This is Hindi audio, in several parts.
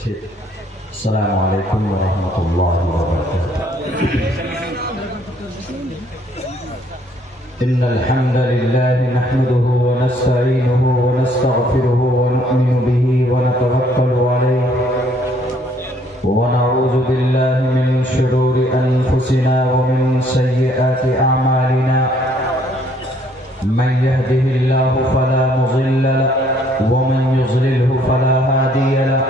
ठीक। अस्सलामु अलैकुम वरहमतुल्लाहि वबरकातुहू। इन्नल हम्दलिल्लाहि नहमदुहु व नस्तईनुहु व नस्तगफिरुहु व नु'मिनु बिही व नतवक्कलु अलैहि व नऊज़ु बिल्लाहि मिन शुरूरि अनफुसिना व मिन सय्यिआति अअमालिना। मन यहदिहिल्लाहु फला मुज़िल्ल लहु व मन युज़लिलहु फला हादिय लहु।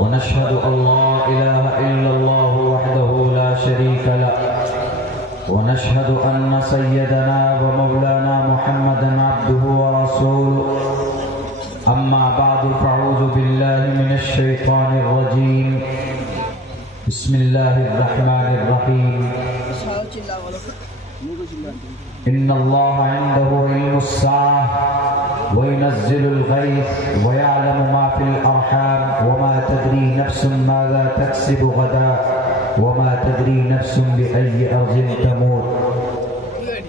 व नशहदु अल्ला इलाहा इल्लल्लाहु वहदहु ला शरीका लहु व नशहदु अन्न सय्यदना व मौलाना मुहम्मदन अब्दुहु व रसूलुहु। अम्मा बअदु फ़अऊज़ु बिल्लाहि मिनश शैतानिर रजीम। बिस्मिल्लाहिर रहमानिर रहीम। इन्नल्लाहा इंदहु इल्मुस्साअह व युनज़्ज़िलुल गैथ व यअलमु मा फिल अर्हाम व मा तदरी नफ्सुन माज़ा तक्सिबु गदा व मा तदरी नफ्सुन बिअय्यि अर्ज़िन तमूत।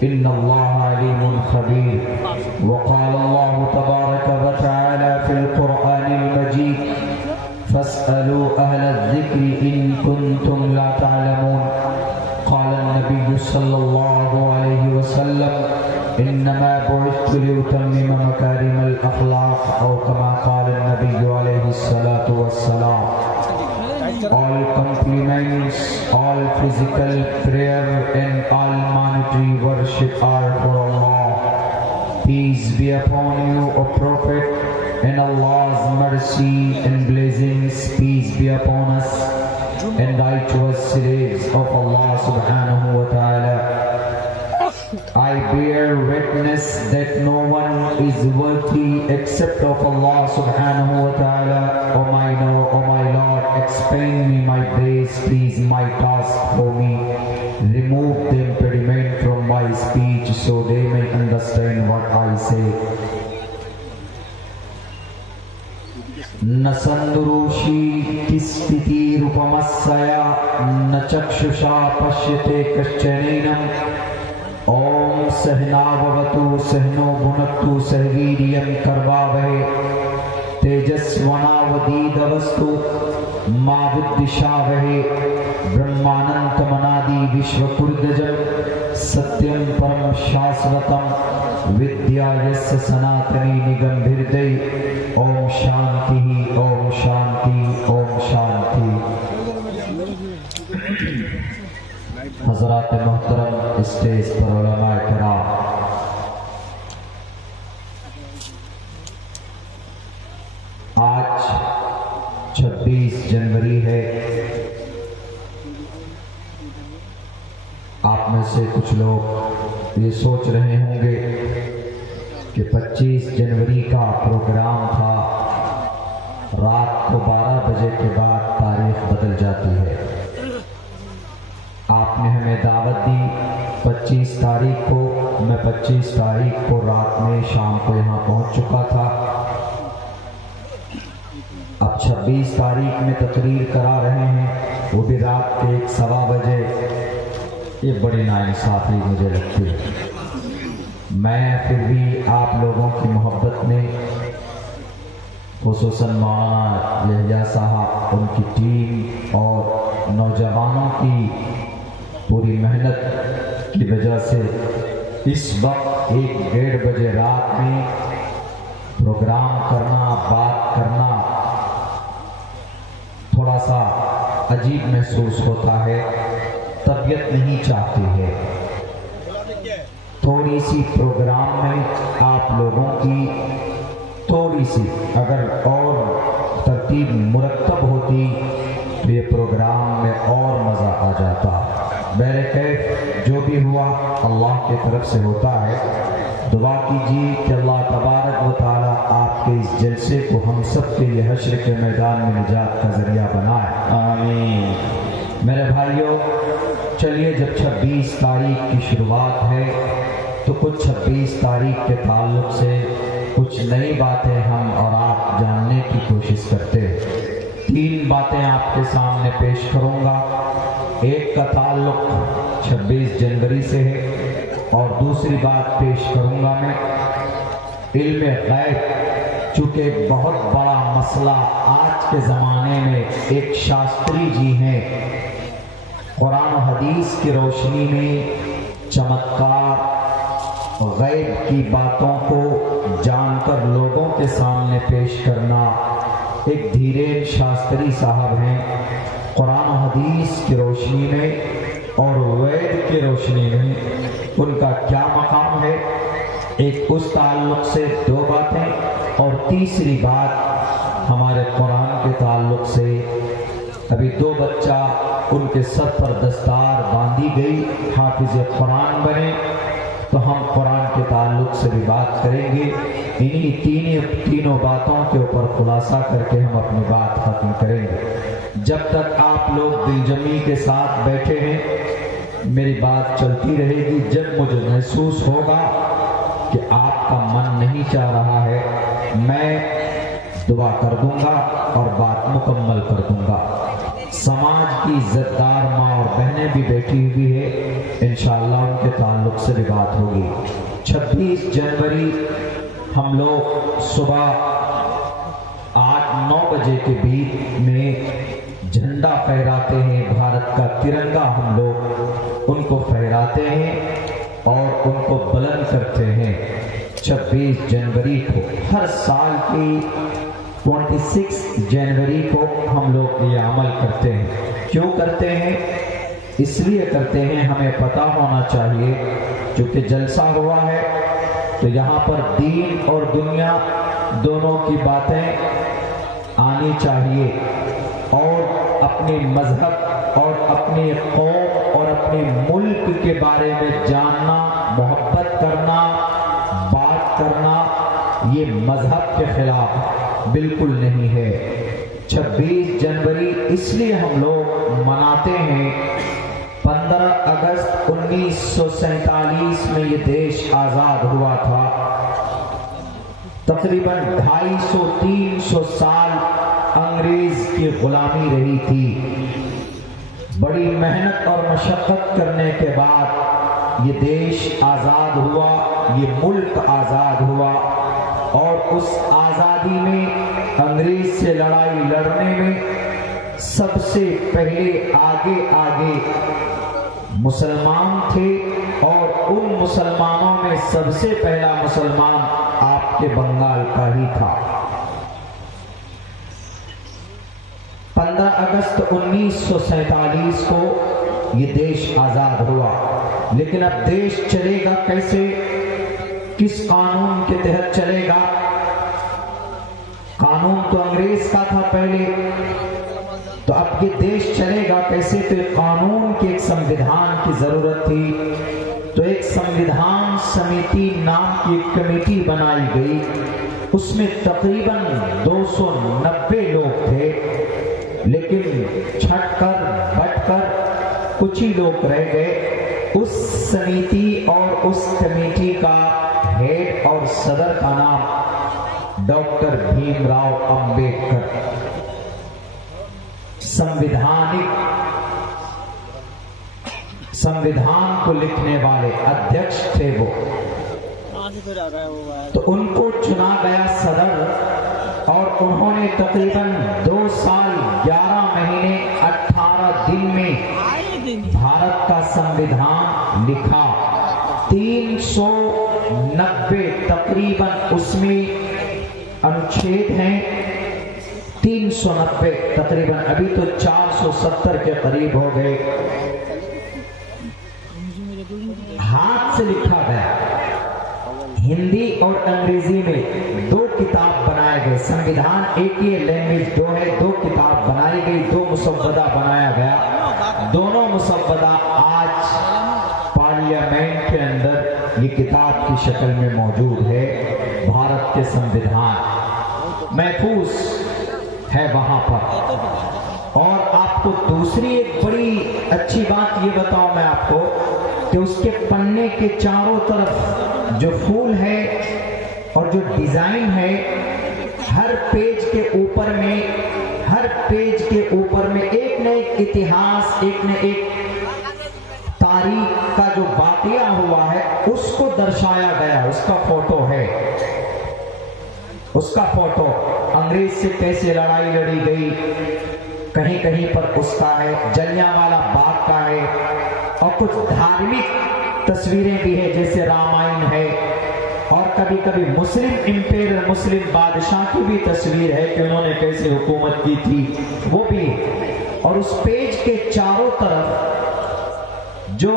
इन्नल्लाहा अलीमुन खबीर। व क़ाल अल्लाहु तबारक व तआला फिल क़ुरआनिल मजीद फस्अलू अहलज़ ज़िक्रि इन कुन्तुम ला तअलमून। क़ाल नबी सल्लल्लाहु अलैहि वसल्लम इन्नमा बुइस्तु लिउतम्मिम मकारिमल अख़लाक़ औ कमा क़ाल नबी अलैहि सलातु वस्सलाम। All compliments, all physical prayer and all monetary worship are for Allah. Peace be upon you, O Prophet, and Allah's mercy and blessings peace be upon us and righteous slaves of Allah subhanahu wa ta'ala. I bear witness that no one is worthy except of Allah subhanahu wa ta'ala. O my Lord, expand me my days, please my task for me. Remove the impediment from my speech so they may understand what I say. न संदुरुषि तिस्थिति रूपमस्सया न चक्षुषा पश्यते कश्चनैनम्। ओम सहनावतु सहनो भुनक्तु सहवीर्यं करवावहै तेजस्वनावधीतमस्तु मा विद्विषावहै। ब्रह्मानंतमनादि विश्वकुर्दजं सत्यं परम शाश्वतं विद्या यस्य सनातनी निगंभिर्दै। ओम शांति ओम शांति ओम शांति। हज़रात मोहतरम स्टेज पर उलमा किराम, आज 26 जनवरी है। आप में से कुछ लोग ये सोच रहे होंगे कि 25 जनवरी का प्रोग्राम था, रात को 12 बजे के बाद तारीख बदल जाती है। आपने हमें दावत दी 25 तारीख को, मैं 25 तारीख को रात में शाम को यहाँ पहुँच चुका था। अब 26 तारीख में तकरीर करा रहे हैं, वो भी रात के 1-1:15 बजे। ये बड़ी नाइंसाफ़ी मुझे लगती है। मैं फिर भी आप लोगों की मोहब्बत में, खुसूसन मौलाना यहया साहब, उनकी टीम और नौजवानों की पूरी मेहनत की वजह से इस वक्त 1-1:30 बजे रात में प्रोग्राम करना, बात करना थोड़ा सा अजीब महसूस होता है। तबीयत नहीं चाहती है। थोड़ी सी प्रोग्राम में आप लोगों की थोड़ी सी अगर और तरतीब मुरतब होती तो ये प्रोग्राम में और मज़ा आ जाता। बहरकैफ जो भी हुआ अल्लाह की तरफ से होता है। दुआ कीजिए कि अल्लाह तबारक व तआला आपके इस जलसे को हम सब के लिए हश्र के मैदान में निजात का जरिया बनाए। आमीन। मेरे भाइयों, चलिए, जब 26 तारीख की शुरुआत है तो कुछ 26 तारीख के ताल्लुक से कुछ नई बातें हम और आप जानने की कोशिश करते हैं। 3 बातें आपके सामने पेश करूंगा। एक का ताल्लुक 26 जनवरी से है और दूसरी बात पेश करूंगा मैं इल्म गैब चूँकि बहुत बड़ा मसला आज के ज़माने में एक शास्त्री जी हैं, कुरान और हदीस की रोशनी में चमत्कार गैब की बातों को जानकर लोगों के सामने पेश करना। एक धीरेन शास्त्री साहब हैं, कुरान और हदीस की रोशनी में और वेद की रोशनी में उनका क्या मकाम है, एक उस ताल्लुक से दो बातें, और तीसरी बात हमारे कुरान के ताल्लुक से। अभी दो बच्चा उनके सर पर दस्तार बांधी गई, हाफिज कुरान बने, तो हम कुरान के ताल्लुक से भी बात करेंगे। इन्हीं तीनों बातों के ऊपर खुलासा करके हम अपनी बात खत्म करेंगे। जब तक आप लोग दिलजमी के साथ बैठे हैं मेरी बात चलती रहेगी। जब मुझे महसूस होगा कि आपका मन नहीं चाह रहा है, मैं दुआ कर दूंगा और बात मुकम्मल कर दूंगा। समाज की इज्जतदार माँ और बहनें भी बैठी हुई है, इंशाअल्लाह उनके ताल्लुक से भी बात होगी। 26 जनवरी हम लोग सुबह 8-9 बजे के बीच में झंडा फहराते हैं, भारत का तिरंगा हम लोग उनको फहराते हैं और उनको बुलंद करते हैं। 26 जनवरी को हर साल की 26 जनवरी को हम लोग ये अमल करते हैं। क्यों करते हैं? इसलिए करते हैं, हमें पता होना चाहिए क्योंकि जलसा हुआ है तो यहाँ पर दीन और दुनिया दोनों की बातें आनी चाहिए और अपने मजहब और अपने कौम और अपने मुल्क के बारे में जानना, मोहब्बत करना, बात करना, ये मजहब के खिलाफ बिल्कुल नहीं है। 26 जनवरी इसलिए हम लोग मनाते हैं। 15 अगस्त 1947 में ये देश आजाद हुआ था। तकरीबन 250-300 साल अंग्रेज की गुलामी रही थी। बड़ी मेहनत और मशक्कत करने के बाद ये देश आजाद हुआ, ये मुल्क आजाद हुआ और उस आजादी में अंग्रेज से लड़ाई लड़ने में सबसे पहले आगे मुसलमान थे और उन मुसलमानों में सबसे पहला मुसलमान आपके बंगाल का ही था। 15 अगस्त 1947 को ये देश आजाद हुआ, लेकिन अब देश चलेगा कैसे, किस कानून के तहत चलेगा? कानून तो अंग्रेज का था पहले, तो अब ये देश चलेगा कैसे? तो एक कानून के, एक संविधान की जरूरत थी। तो एक संविधान समिति नाम की एक कमेटी बनाई गई, उसमें तकरीबन 290 लोग थे, लेकिन छटकर बटकर कुछ ही लोग रह गए। उस समिति और उस कमेटी का हेड और सदर का नाम डॉक्टर भीमराव अंबेडकर, संविधान को लिखने वाले अध्यक्ष थे वो। तो उनको चुना गया सदर और उन्होंने तकरीबन 2 साल 11 महीने 18 दिन में भारत का संविधान लिखा। 390 तकरीबन उसमें अनुच्छेद हैं, 390 तकरीबन, अभी तो 470 के करीब हो गए। हाथ से लिखा गया, हिंदी और अंग्रेजी में 2 किताब बनाए गए। संविधान एक ही लैंग्वेज 2 है, 2 किताब बनाई गई, 2 मुसव्वदा बनाया गया। दोनों मुसव्वदा आज पार्लियामेंट के अंदर ये किताब की शक्ल में मौजूद है। भारत के संविधान महफूज है वहां पर। और आपको दूसरी एक बड़ी अच्छी बात ये बताऊं मैं आपको कि उसके पन्ने के चारों तरफ जो फूल है और जो डिजाइन है, हर पेज के ऊपर में एक न एक इतिहास, एक न एक तारीख का जो वाकया हुआ है उसको दर्शाया गया, उसका फोटो है। उसका फोटो, अंग्रेज से कैसे लड़ाई लड़ी गई, कहीं कहीं पर उसका है, जलियांवाला बाग का है, और कुछ धार्मिक तस्वीरें भी है जैसे रामायण है, और कभी कभी मुस्लिम इंपेयर, मुस्लिम बादशाह की भी तस्वीर है कि उन्होंने कैसे हुकूमत की थी, वो भी है। और उस पेज के चारों तरफ जो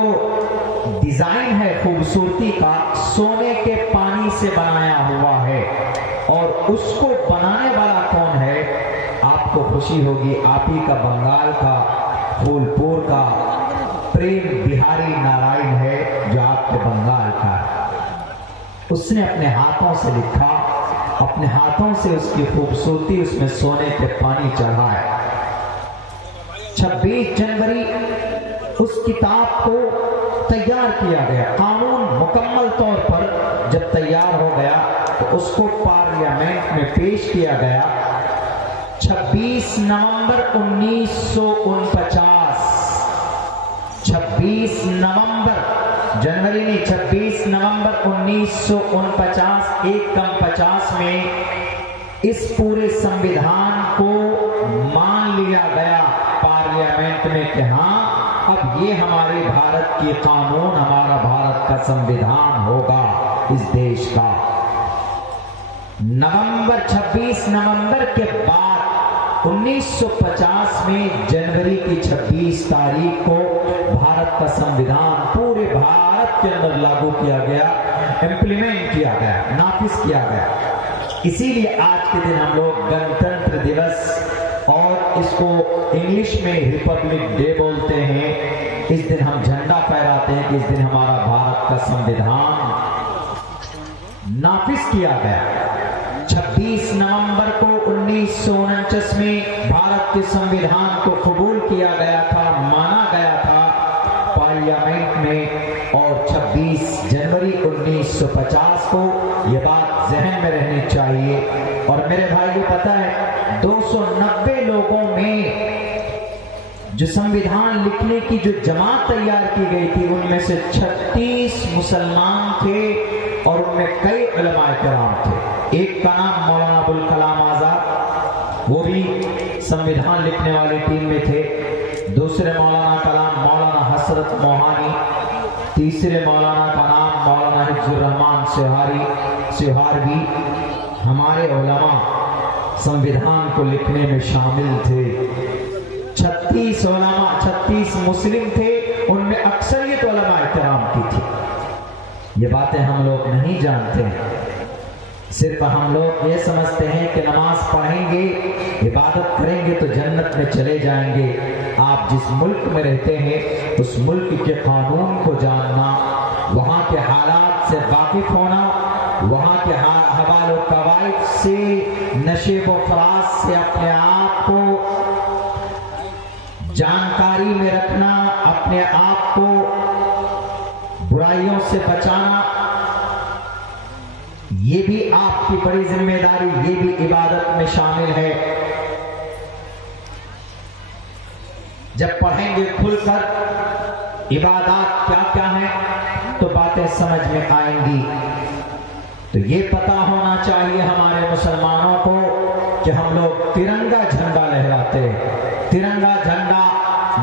डिजाइन है खूबसूरती का, सोने के पानी से बनाया हुआ है। और उसको बनाने वाला कौन है? आपको खुशी होगी, आप ही का बंगाल का फूलपुर का प्रेम बिहारी नारायण है, जो आपके बंगाल का है। उसने अपने हाथों से लिखा, अपने हाथों से उसकी खूबसूरती उसमें सोने के पानी चढ़ा है। 26 जनवरी उस किताब को तैयार किया गया। कानून मुकम्मल तौर पर जब तैयार हो गया तो उसको पार्लियामेंट में पेश किया गया। 26 नवंबर 1949, 26 नवंबर, जनवरी नहीं, 26 नवंबर 1949, 1 में इस पूरे संविधान को मान लिया गया पार्लियामेंट में कि हाँ, अब ये हमारे भारत की कानून, हमारा भारत का संविधान होगा इस देश का। 26 नवंबर के बाद 1950 में जनवरी की 26 तारीख को भारत का संविधान पूरे भारत के अंदर लागू किया गया, इंप्लीमेंट किया गया, नाफिज किया गया। इसीलिए आज के दिन हम लोग गणतंत्र दिवस, और इसको इंग्लिश में रिपब्लिक डे बोलते हैं, इस दिन हम झंडा फहराते हैं कि इस दिन हमारा भारत का संविधान नाफिज किया गया। 26 नवंबर को 1949 में भारत के संविधान को कबूल किया गया था, माना गया था पार्लियामेंट में। और 26 जनवरी 1950 को यह बात जहन में रहनी चाहिए। और मेरे भाई को पता है, 290 लोगों में जो संविधान लिखने की जो जमात तैयार की गई थी, उनमें से 36 मुसलमान थे और उनमें कई उलमाए किराम थे। एक का नाम मौलाना अबुल कलाम आजाद, वो भी संविधान लिखने वाली टीम में थे। दूसरे मौलाना का नाम मौलाना हसरत मोहानी, तीसरे मौलाना का नाम मौलाना हिफ्जुर रहमान सिहारवी। हमारे उलमा संविधान को लिखने में शामिल थे। 36 उलमा, 36 मुस्लिम थे, उनमें अक्सरियत उलमा इकराम की थी। ये बातें हम लोग नहीं जानते हैं, सिर्फ हम लोग ये समझते हैं कि नमाज पढ़ेंगे, इबादत करेंगे तो जन्नत में चले जाएंगे। आप जिस मुल्क में रहते हैं उस मुल्क के कानून को जानना, वहाँ के हालात से वाकिफ होना, वहाँ के हवाल और कवायद से, नशेब व फराज से अपने आप को जानकारी में रखना, अपने आप को बुराइयों से बचाना, ये भी आपकी बड़ी जिम्मेदारी, ये भी इबादत में शामिल है। जब पढ़ेंगे खुलकर इबादत क्या क्या है तो बातें समझ में आएंगी। तो ये पता होना चाहिए हमारे मुसलमानों को कि हम लोग तिरंगा झंडा लहराते हैं। तिरंगा झंडा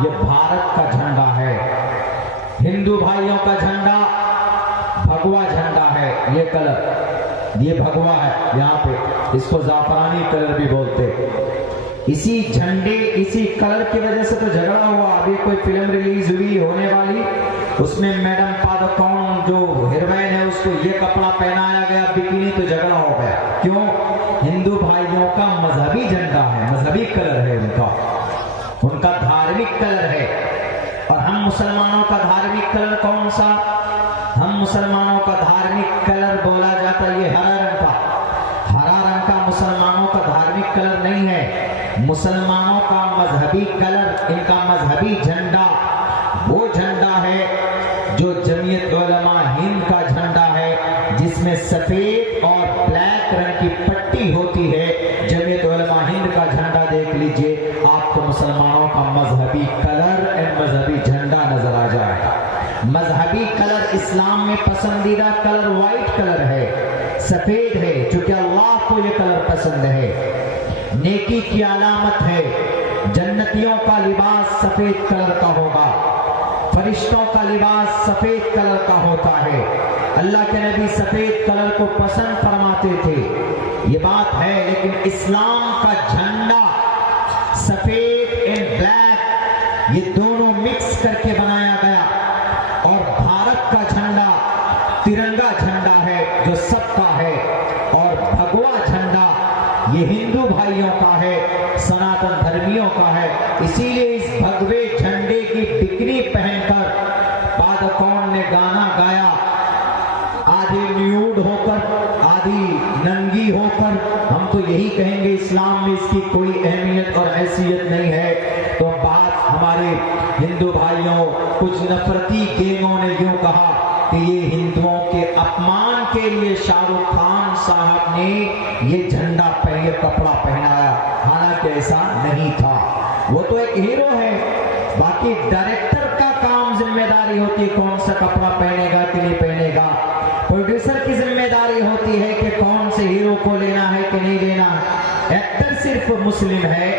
ये भारत का झंडा है। हिंदू भाइयों का झंडा भगवा झंडा है। ये कलर, ये भगवा है यहाँ पे, इसको जाफरानी कलर भी बोलते। इसी झंडे, इसी कलर की वजह से तो झगड़ा हुआ। अभी कोई फिल्म रिलीज हुई होने वाली, उसमें मैडम पादुकोण जो हीरोइन है उसको ये कपड़ा पहनाया गया बिकिनी, तो झगड़ा हो गया। क्यों? हिंदू भाइयों का मजहबी झंडा है, मजहबी कलर है उनका धार्मिक कलर है। और हम मुसलमानों का धार्मिक कलर कौन सा? हम मुसलमानों का धार्मिक कलर बोला जाता है ये हरा रंग का। हरा रंग का मुसलमानों का धार्मिक कलर नहीं है। मुसलमानों का मजहबी कलर, इनका मजहबी झंडा वो झंडा है जो जमीयत उलमा हिंद का झंडा है, जिसमें सफेद और ब्लैक रंग की पट्टी होती है। जमीयत उलमा हिंद का झंडा देख लीजिए, आपको मुसलमानों का मजहबी कलर एंड मजहबी झंडा नजर आ जाएगा। मजहबी कलर इस्लाम में पसंदीदा कलर व्हाइट कलर है, सफेद है, चूंकि अल्लाह को ये कलर पसंद है। नेकी की अलामत है, जन्नतियों का लिबास सफेद कलर का होगा, फरिश्तों का लिबास सफेद कलर का होता है। अल्लाह के नबी सफेद कलर को पसंद फरमाते थे, ये बात है। लेकिन इस्लाम का झंडा सफेद एंड ब्लैक, ये दोनों मिक्स करके बनाया गया। और भारत का झंडा तिरंगा झंडा है जो सबका है, और भगवा झंडा ये हिंदू भाइयों का है, सनातन धर्मियों का है। इसीलिए इस भगवे झंडे की बिकनी पहनकर पादुकोण ने गाना गाया, आधी न्यूड होकर, आधी नंगी होकर। हम तो यही कहेंगे इस्लाम में इसकी कोई अहमियत और हैसियत नहीं है। तो बात हमारे हिंदू भाइयों, कुछ नफरती गैंगों ने यूं कहा कि ये हिंदुओं के अपमान के लिए शाहरुख खान साहब ने ये झंडा पहले कपड़ा पहनाया, हालांकि ऐसा नहीं था। वो तो एक हीरो है, बाकी डायरेक्टर का काम जिम्मेदारी होती है कौन सा कपड़ा पहनेगा कि नहीं पहनेगा। प्रोड्यूसर की जिम्मेदारी होती है कि कौन से हीरो को लेना है कि नहीं लेना। एक्टर सिर्फ मुस्लिम है,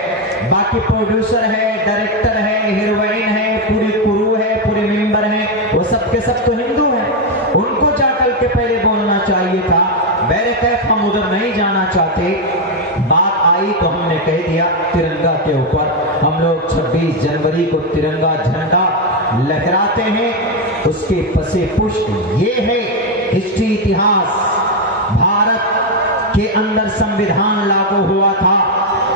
बाकी प्रोड्यूसर है, डायरेक्टर है, हीरोइन है, पूरी क्रू है, पूरे मेंबर है, वो सब के सब तो हिंदू हैं। उनको जाकर के पहले बोलना चाहिए था। बैरकैफ हम उधर नहीं जाना चाहते। बात आई तो हमने कह दिया तिरंगा के ऊपर। हम लोग 26 जनवरी को तिरंगा झंडा लहराते हैं, उसके पसे पुष्ट ये है हिस्ट्री, इतिहास। भारत के अंदर संविधान लागू हुआ था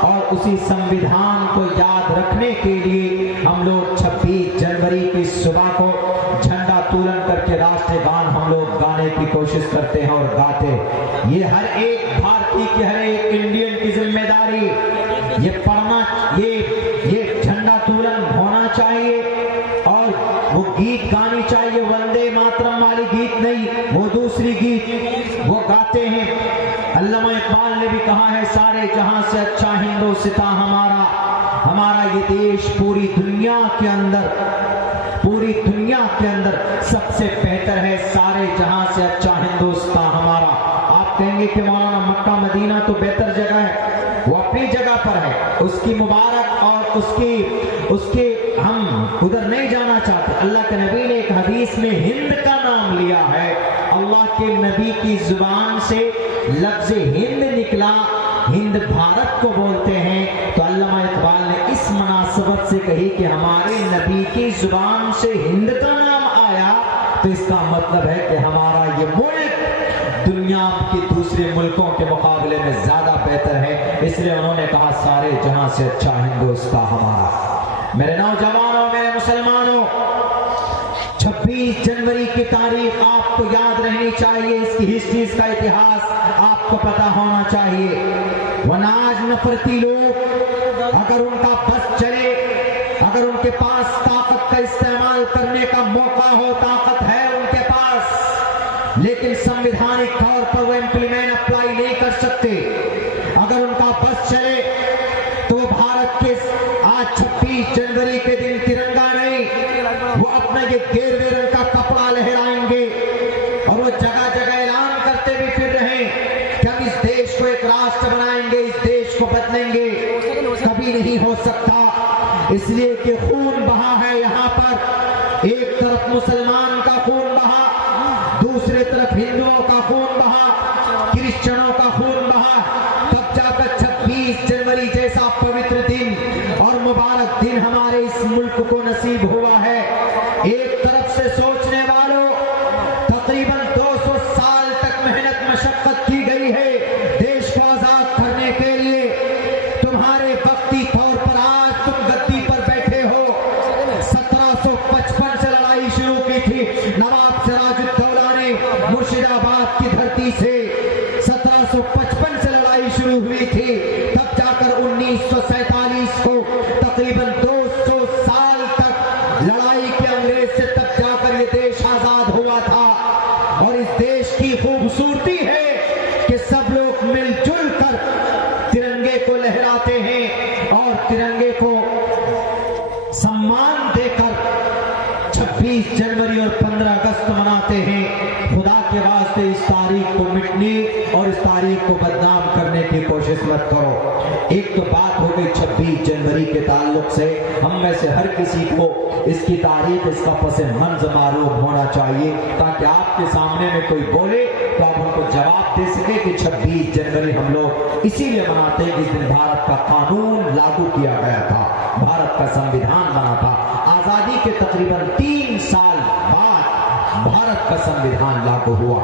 और उसी संविधान को याद रखने के लिए हम लोग 26 जनवरी की सुबह को झंडा तोलन करके राष्ट्रीय गान हम लोग गाने की कोशिश करते हैं और गाते। ये हर एक भारतीय की, हर एक इंडियन की जिम्मेदारी, ये पढ़ना, ये झंडा तोलन होना चाहिए और वो गीत गानी चाहिए। वंदे मातरम वाली गीत नहीं, वो दूसरी गीत वो गाते हैं। अल्लामा इकबाल ने भी कहा है, सारे जहां से अच्छा हिंदुस्तां हमारा, हमारा ये देश पूरी दुनिया के अंदर सबसे बेहतर है। सारे जहां से अच्छा हिंदुस्तां हमारा। आप कहेंगे कि मौलाना मक्का मदीना तो बेहतर जगह है, वो अपनी जगह पर है, उसकी मुबारक और उसके हम उधर नहीं जाना चाहते। अल्लाह के नबी ने एक हदीस में हिंद का नाम लिया है। अल्लाह के नबी की जुबान से लफ्ज हिंद निकला, हिंद भारत को बोलते हैं। तो अल्लामा इकबाल ने इस मुनासबत से कही कि हमारे नबी की जुबान से हिंद का नाम आया, तो इसका मतलब है कि हमारा ये मुल्क दुनिया के दूसरे मुल्कों के मुकाबले में ज्यादा बेहतर है। इसलिए उन्होंने कहा सारे जहां से अच्छा हिंदुस्तां हमारा। मेरे नौजवानों, मेरे मुसलमानों, 26 जनवरी की तारीख आपको याद रहनी चाहिए। इसकी हिस्ट्री, इसका इतिहास आपको पता होना चाहिए। वरना आज नफरती लोग, अगर उनका बस चले, अगर उनके पास ताकत का इस्तेमाल करने का मौका हो, ताकत है उनके पास, लेकिन संवैधानिक तौर पर वो इम्प्लीमेंट अप्लाई नहीं कर सकते। अगर उनका बस चले तो भारत के आज 26 जनवरी के दिन तिरंगा नहीं, वो अपना ये गेरुए रंग का कपड़ा लहराएंगे और वो जगह जगह ऐलान करते भी फिर रहे कि हम इस देश को एक राष्ट्र बनाएंगे, इस देश को बदलेंगे। कभी नहीं हो सकता, इसलिए कि खून बहा है यहाँ पर। एक तरफ मुसलमान का खून बहा, दूसरी तरफ हिंदुओं का खून बहा, क्रिश्चियनों का खून बहा, तब जाकर 26 जनवरी जैसा पवित्र दिन और मुबारक दिन हमारे इस मुल्क को नसीब हुआ है। एक तरफ से सोचने वालों, तकरीबन 200 साल तक मेहनत मशक्कत की गई है देश को आजाद करने के लिए। तुम्हारे वक्ती तौर पर आज तुम गद्दी पर बैठे हो। 1755 से लड़ाई शुरू की थी नवाब सिराजुद्दौला ने मुर्शिदाबाद की धरती से। 1755 से लड़ाई 26 जनवरी और 15 अगस्त मनाते हैं, खुदा के वास्ते इस तारीख को मिटने और इस तारीख को बदनाम करने की कोशिश मत करो। एक तो बात हो गई 26 जनवरी के ताल्लुक से, हम में से हर किसी को इसकी तारीख, इसका पस मंज़र मालूम होना चाहिए, ताकि आपके सामने में कोई बोले तो आप उनको जवाब दे सके कि 26 जनवरी हम लोग इसीलिए मनाते हैं कि इस दिन भारत का कानून लागू किया गया था, भारत का संविधान बना था। आजादी के तकरीबन 3 साल बाद भारत का संविधान लागू हुआ।